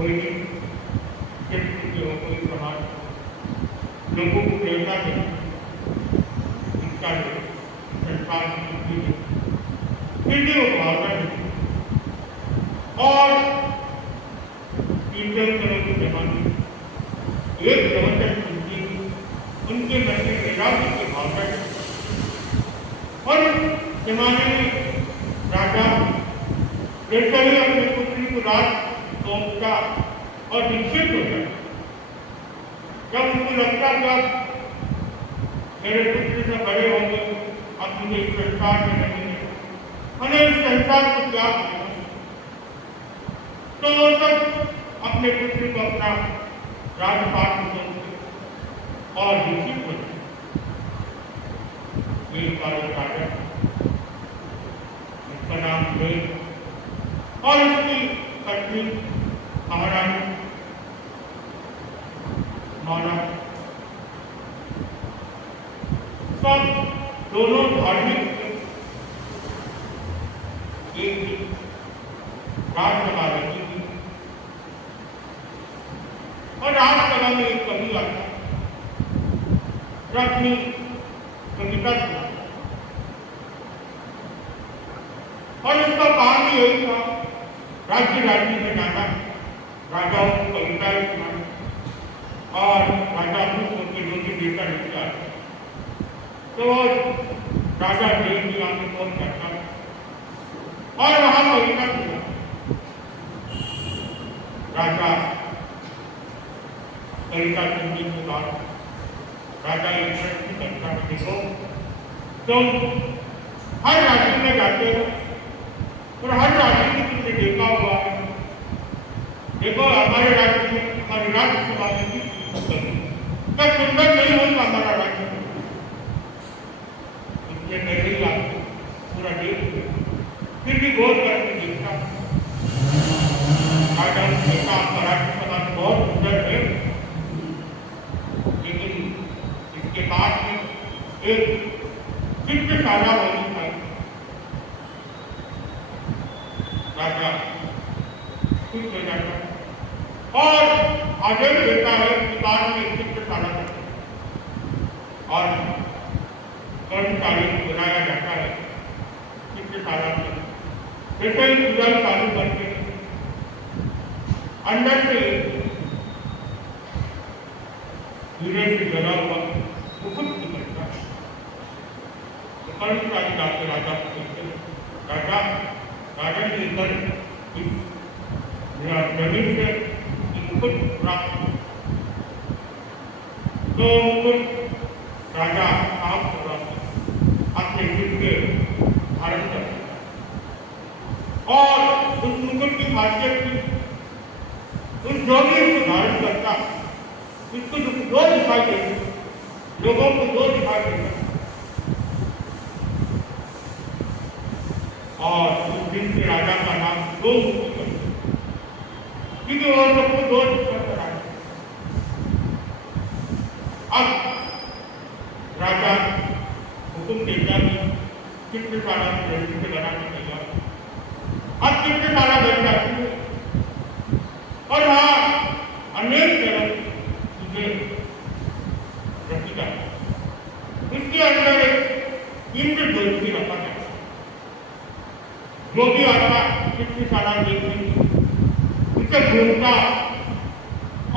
कोई स्थिति हो, कोई समाज लोगों को प्रेरणा दे, शिक्षा दे, संस्कार की बुद्धि दे, फिर भी वो भावना नहीं और तीन तरह के जमाने एक प्रवचन सुनती उनके मन में निराश की भावना है और जमाने में राजा जैसे ही अपने पुत्री को राज सौंपता और निश्चित होता जब उनको लगता जब मेरे पुत्र से बड़े होंगे अब मुझे इस संसार में नहीं है उन्हें इस संसार को क्या तो वो सब अपने पुत्र को अपना राजपाट सौंपते और निश्चित होते ये राजा इसका नाम है और उसकी पत्नी महारानी माना सब दोनों धार्मिक एक ही राजसभा रहती थी और राजसभा में एक कवि आता अपनी कविता सुना और उसका काम भी यही था राज्य राज्य में जाना राजाओं को कविताएं सुनाना और राजा खुश होकर जो भी देता लिखता तो राजा देव जी आगे पहुंच जाता और वहां कविता सुना राजा कविता सुनने के बाद राजा एक प्रश्न करता है देखो तुम हर राज्य में जाते हो और हर राज्य में तुमने देखा हुआ है देखो हमारे राज्य में हमारी राज्यसभा में भी क्या सुंदर नहीं होगा हमारा राज्य इसलिए मैं नहीं आपको पूरा देश फिर भी गौर करके देखता राजा ने देखा आपका राज्यसभा बहुत सुंदर है लेकिन इसके पास में एक चित्रशाला होनी चाहिए राजा खुश हो जाता और आदेश देता है कि बाद में एक चित्रशाला और कर्मचारी बनाया जाता है चित्रशाला में जैसे ही पूजा चालू करके अंदर से हीरे से जला हुआ मुकुट निकलता है तो कर्मचारी जाके राजा को कहते हैं राजा राजा ने इधर जमीन से मुकुट प्राप्त तो मुकुट राजा आप अपने सिर पे धारण कर और उस मुकुट की खासियत थी उस जो भी इसको धारण करता इसको दो दिखाई देती लोगों को दो दिखाई देता और उस दिन के राजा का नाम दो मुकुट क्योंकि वो सबको दो दिक्कत कराए अब राजा हुकुम देता कि चित्रशाला जल्दी से बनाने तैयार अब चित्रशाला बन जाती है और वहाँ अनेक तरह चीजें रखी जाती इसके अंदर एक इंद्रज्योति रखा जाता जो भी आता चित्रशाला देखने उसे घूमता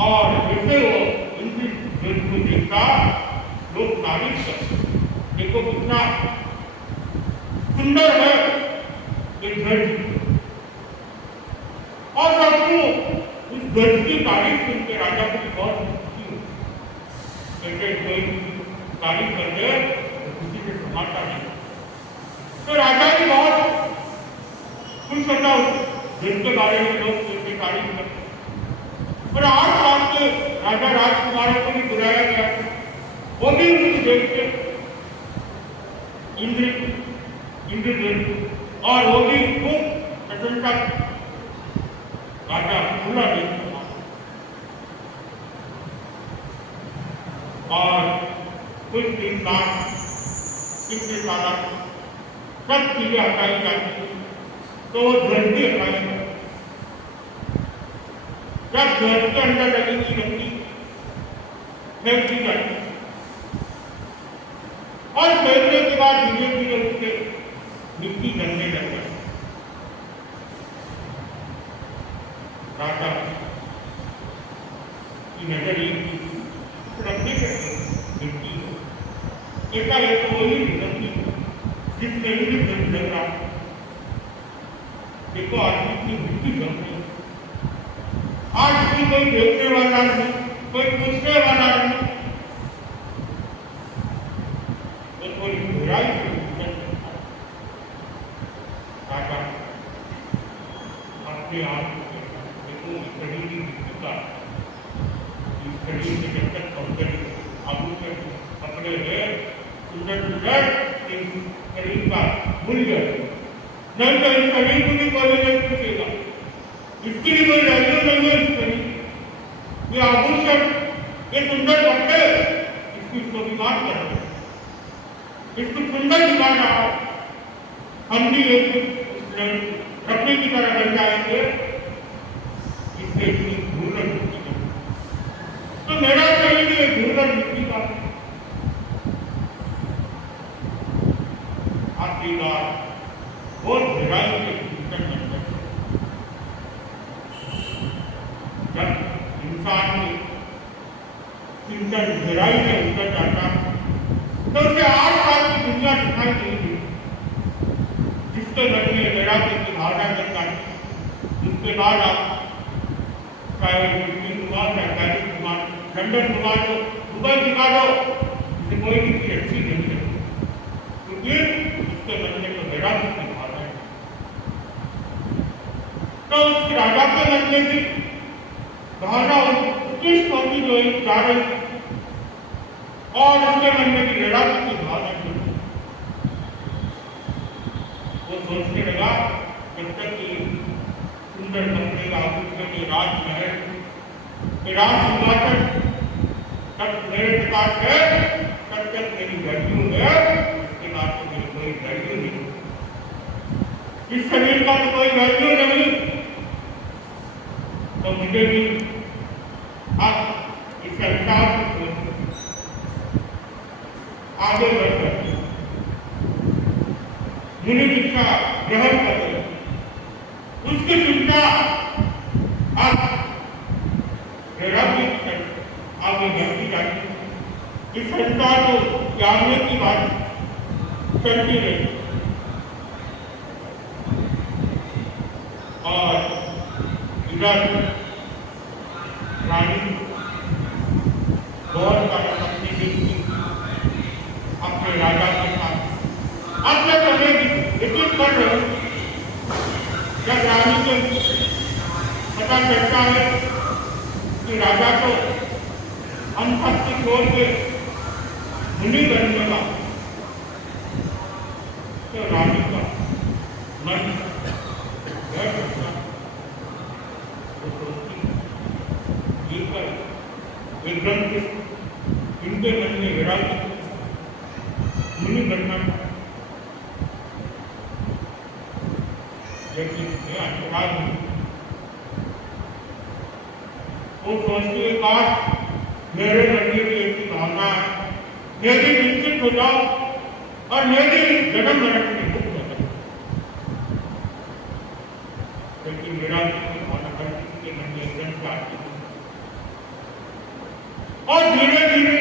और जैसे वो इनको देखता लोग तारीफ करते देखो कितना सुंदर है ये ध्वज और सबको उस ध्वज की तारीफ सुन के राजा को बहुत खुशी हुई जैसे कोई तारीफ करते तो खुशी से समाता नहीं तो राजा भी बहुत खुश होता जिनके बारे में लोग उनकी तारीफ करते और आस पास के राजा राजकुमारों को भी बुलाया गया वो भी उनको देखते इंद्रदेव और वो भी खूब प्रशंसा राजा पूरा देखता और कुछ दिन बाद कितने साल सब चीजें हटाई जाती तो वो ध्वज भी हटाई जब घर के अंदर लगेगी मिट्टी फेंक दी जाती है और फेंकने के बाद धीरे धीरे उससे मिट्टी जमने लग जाती है। राजा की नजर रखने करके मिट्टी ऐसा एक वही निकलती जिसमें ही जम रहा। देखो आज कितनी मिट्टी जम रही, आज भी कोई देखने वाला नहीं, कोई पूछने वाला नहीं, तो कोई बुराई से निकल सकता है। राजा अपने आप को देखो इस शरीर की मिट्टी का, इस शरीर से जब तक पकड़े आबू के कपड़े है सुंदर सुंदर शरीर का मूल्य नहीं तो इस शरीर को भी कोई नहीं पूछेगा, इसकी भी कोई वैल्यू नहीं है। इस शरीर ये आभूषण ये सुंदर कपड़े इसको बीमार कर रहे, इसको सुंदर दिखा रहा, हम भी एक रखने की तरह बन जाएंगे, इसमें इतनी धूल मिट्टी का। तो मेरा शरीर ये धूल मिट्टी का आखिरी बार और गहराई के चिंतन करते जब इंसान के चिंतन गहराई में उतर जाता तो उसे आस पास की दुनिया दिखाई नहीं देती, जिसके मन में वैराग्य की भावना जग जाती। उसके बाद आप चाहे दिल्ली घुमा, चाहे पेरिस घुमा, लंदन घुमा दो, दुबई दिखा दो, इसे कोई भी चीज अच्छी नहीं लगती, क्योंकि उसके मन में तो वैराग्य की भावना है। तो उस राजा के मन में भी भावना उत्कृष्ट होती जो जा रही और उसके मन में भी वैराग्य की भावना थी। वो सोचने लगा जब तक कि सुंदर कपड़े का आभूषण के राजमहल के राज सिंहासन तब मेरे पास है, तब तक मेरी वैल्यू है, उसके बाद तो मेरी कोई वैल्यू नहीं, इस शरीर का तो कोई वैल्यू नहीं। तो मुझे भी अब इस संसार को आगे बढ़कर मुनि दीक्षा ग्रहण कर उसकी चिंता अब आगे बढ़ती जाती। इस संसार को जानने की बात चलती रही और इधर रानी बहुत सारे अपनी बेटी अपने राजा के साथ अब तक हमें विकसित कर रहे। जब रानी को पता चलता है कि राजा को हम सबकी छोड़ के मुनि बनने का, तो रानी का मन घर करता एकदम से इनके मन में वैराग्य मुनि बनना, लेकिन मैं आशीर्वाद नहीं। वो सोचती है काश मेरे मन में भी ऐसी भावना है, मैं भी विकसित हो जाऊं और मैं भी जन्म मरण से मुक्त हो जाऊं, लेकिन मेरा भावना हर किसी के मन में एकदम से आती है और धीरे धीरे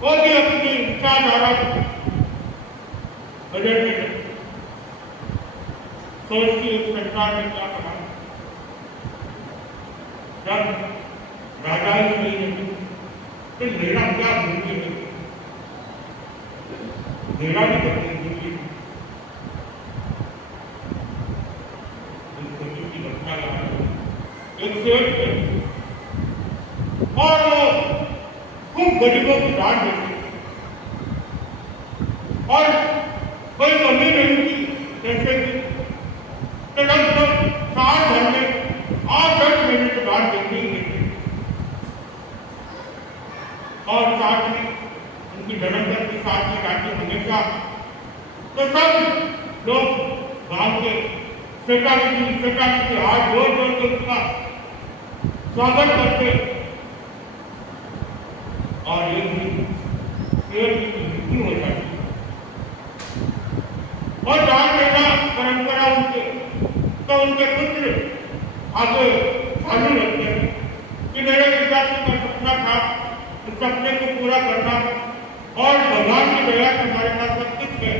वो भी अपनी इच्छाधारा बदलने लगी। सोचती है सरकार ने क्या कहा, जब राजा ही नहीं है तो मेरा क्या मूल्य है, मेरा भी तो मूल्य की घटना लगा एक सेठ और वो खूब गरीबों की दान देते और कोई कमी नहीं थी, जैसे कि तो लगभग साल भर में 8-10 महीने के बाद देते ही देते और साथ में उनकी धर्मदत्त के साथ में जाती हमेशा। तो सब लोग गांव के सेठा की हाथ जोड़ जोड़ के उसका स्वागत करते और एक दिन पेड़ की मृत्यु हो जाती और दान देना परंपरा उनके तो उनके पुत्र आगे चालू रखते हैं कि मेरे पिता का सपना था उस सपने को पूरा करना और भगवान की दया से हमारे पास सब कुछ है,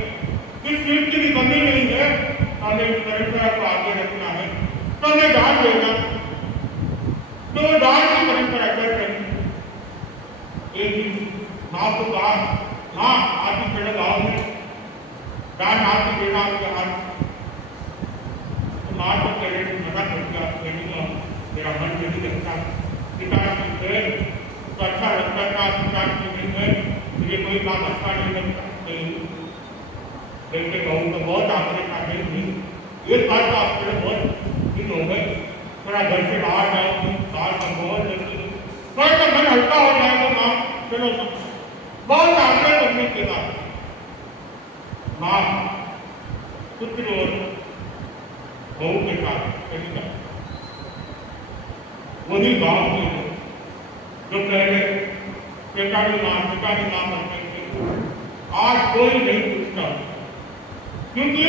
किस चीज की भी कमी नहीं है, हमें इस परंपरा को आगे रखना है तो हमें दान देना। तो दान की परंपरा चल रही। एक दिन माँ को कहा, माँ आप ही चले गाँव में दान आप ही देना आपके हाथ। तो माँ तो पहले मना कर दिया, कहने मेरा मन नहीं लगता, पिता की है तो अच्छा लगता था, पिता की नहीं है मुझे कोई काम अच्छा नहीं लगता। बेटे कहूँ तो बहुत आग्रह था, नहीं एक बात तो आपके बहुत दिन हो गए, थोड़ा घर से बाहर जाओ, बाहर का बहुत जल्दी थोड़ा सा मन हल्का हो जाएगा माँ, चलो बहुत आग्रह करने के बाद माँ पुत्र और बहू के साथ चली गई। वही गांव के लोग जो पहले पिता की मां करते थे आज कोई नहीं पूछता, क्योंकि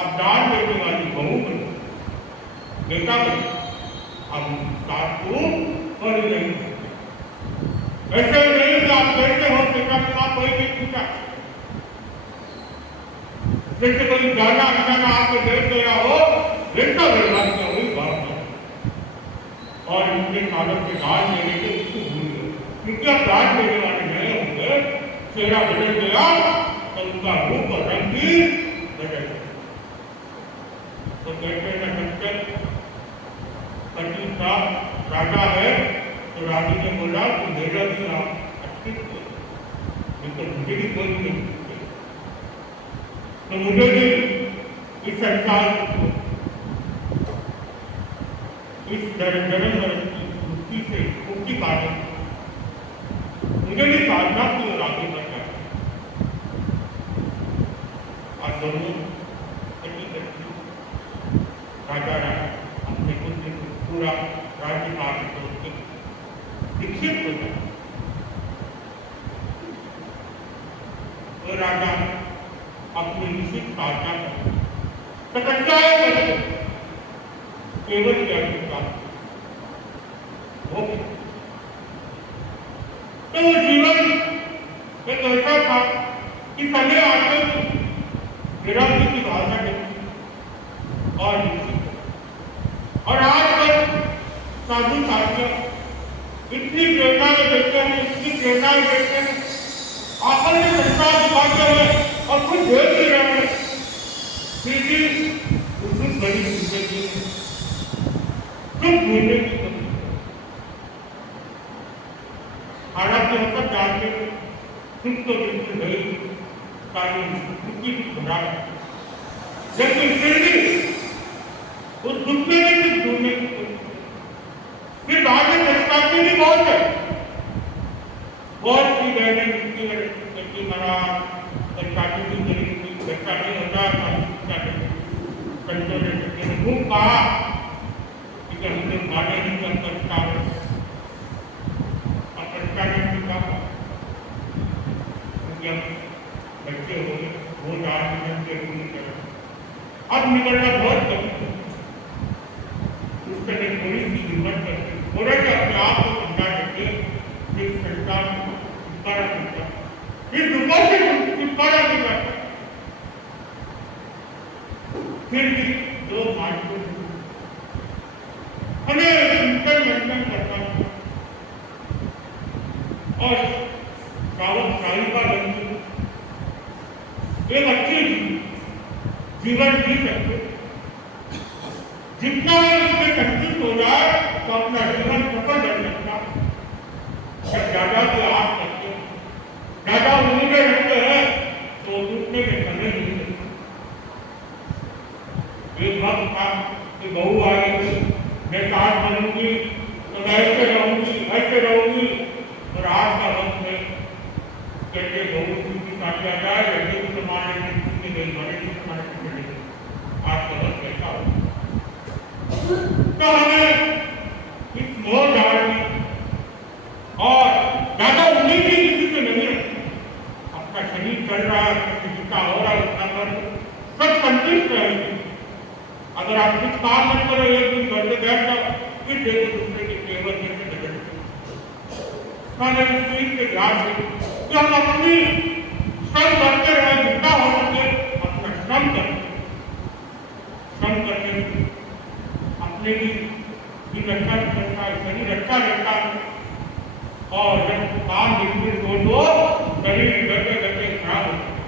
अब दान देने वाली बहू बनी, बेटा बनी, अब सास को बड़ी नहीं। ऐसे नहीं कि आप कैसे हो पिता की मां कोई नहीं पूछा। जैसे कोई ज्यादा अचानक आपको देख दे रहा हो, बेटा बर्बाद किया हुई बात है और इनके सालों के दान देने के उसको भूल गए, क्योंकि अब दान देने वाले नए होंगे, चेहरा बदल गया तो उनका रूप और रंग भी बदल गया। तो कहते हैं सत्य पति साहब राजा है तो राजी ने बोला कि मेरा भी नाम अस्तित्व तो मुझे भी कोई नहीं पूछे, तो मुझे भी इस संसार को इस जन्म की मुक्ति से मुक्ति पाने मुझे भी साधना की ओर आगे बढ़ना है। आज दोनों राजा अपने पुत्र को पूरा राज्य काट दीक्षित हो जाए तो राजा अपनी निश्चित साधना तपस्याएं करते केवल क्या हो गया। तो वो जीवन एक ऐसा था कि समय आते विरासत की भावना नहीं और आज तक साधु साथियों इतनी प्रेरणा में देखते हैं, इतनी प्रेरणा में देखते हैं, आखिर में संसार दिखाते हैं और कुछ देख नहीं रहे हैं, फिर भी उस बड़ी जिंदगी में सुख ढूंढने की कोशिश। हालांकि हम सब जानते हैं सुख तो बिल्कुल नहीं, दुखी बना लेकिन फिर भी उस दुख में भी सुख ढूंढने की कोशिश। फिर बाद में पछताते भी बहुत है, बहुत सी बहनें जिनकी लड़की मरा पछताती भी मेरी बच्चा नहीं होता संतों ने खूब कहा कि हम तो माने नहीं कर सकता और पछता नहीं कहा क्योंकि हम बच्चे हो गए वो डांस के पूरी तरह अब निकलना बहुत कठिन है। उस तरह थोड़ी सी हिम्मत करके थोड़ा सा अपने आप को समझा करके इस संसार को छुटकारा मिलता है, इस दुखों से छुटकारा मिलता है। फिर भी जो मानते हमें चिंतन मंथन करना और साहिबा बन एक अच्छी जीवन जी सकते, जितना इसमें संतुष्ट हो जाए तो अपना जीवन सफल कर सकता। जब दादा की आस करते दादा उम्मीदें रखते हैं तो टूटने में समय नहीं लगता। एक वक्त था कि बहू आएगी, मैं साथ बनूंगी तो मैं ऐसे रहूंगी और आज का वक्त है कहते बहू की शादी आ जाए ऐसे भी समाज में गई बड़े समाज में चलेगी। आज का वक्त कैसा हो तो हमें इस मोह अगर आप कुछ काम मत करो, एक दिन घर पे बैठ जाओ, फिर देखो दूसरे की केवल कैसे बदलते। हमें इस चीज पे ध्यान दें कि हम अपनी श्रम करते रहे, जितना हो सके अपना श्रम करते, श्रम करने से अपने भी रक्षा रहता है, शरीर अच्छा रहता है। और जब काम बिल्कुल छोड़ दो, शरीर गते गते खराब होता है।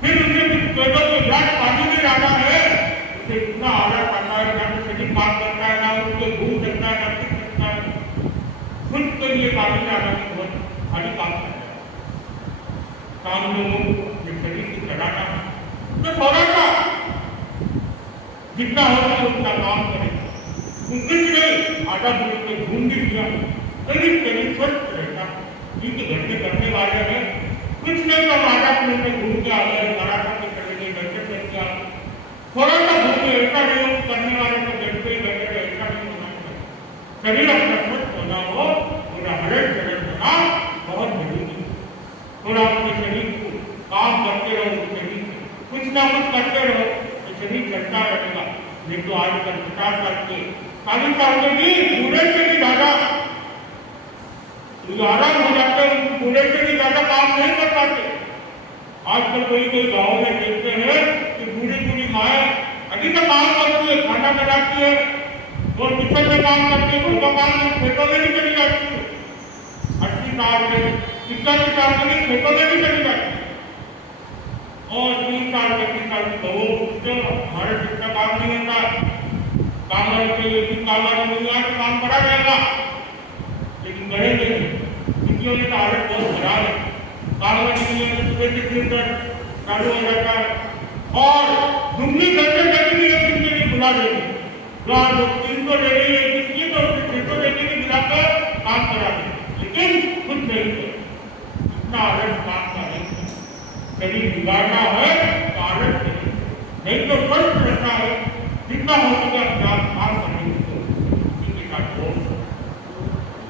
फिर उसे पेटों के ग्लास पानी में जाना है, उसे इतना आलस आता है, ना तो शरीर काम करता है, ना उसके घूम सकता है, ना फिर सकता है। खुद के लिए पानी जाना भी बहुत भारी काम करता है। काम लोगों को शरीर की चलाना तो थोड़ा सा जितना हो सके उतना काम करें। कुछ नहीं, आधा दूर से घूम भी दिया, शरीर स्वस्थ रहता। क्योंकि घर में करने वाले हैं, कुछ नहीं तो आधा किलोमीटर घूम के आ गए, मराठा में चले गए, दर्शन करके आ गए। थोड़ा सा घूम के ऐसा नहीं हो, करने वाले को घर पे ही बैठे रहे, ऐसा नहीं होना चाहिए। शरीर अपना स्वस्थ होना हो, पूरा हरेक शरीर होना बहुत जरूरी है। थोड़ा अपने शरीर को काम करते रहो, शरीर कुछ ना कुछ करते रहो तो शरीर चलता रहेगा। नहीं तो आजकल 50 साल के 40 साल के भी बूढ़े से भी ज्यादा आराम हो जाते हैं, बूढ़े से भी ज्यादा काम नहीं कर पाते। आजकल कोई गाँव में देखते हैं कि बूढ़ी बूढ़ी माए अभी तक काम करती है, खाना बनाती है और किचन में काम करती है, घर का काम में खेतों में भी चली जाती है। 80 साल में 81 साल में खेतों में भी चली जाती है। और 3 साल 25 साल की बहू हमारे जितना काम नहीं होता, काम नहीं है तो काम करा जाएगा, लेकिन करेंगे क्योंकि उन्हें हालत बहुत खराब है। काम नहीं है तो सुबह से दिन तक चालू हो जाता है और दुगनी घंटे लगी भी एक दिन के लिए बुला देंगे। जो 300 ले रही है किसकी तो उसे 600 लेके भी बुलाकर काम करा देंगे, लेकिन खुद नहीं है। इतना आलस काम का नहीं। शरीर बिगाड़ना है तो आलस नहीं तो स्वस्थ रहता है, जितना हो सके अपना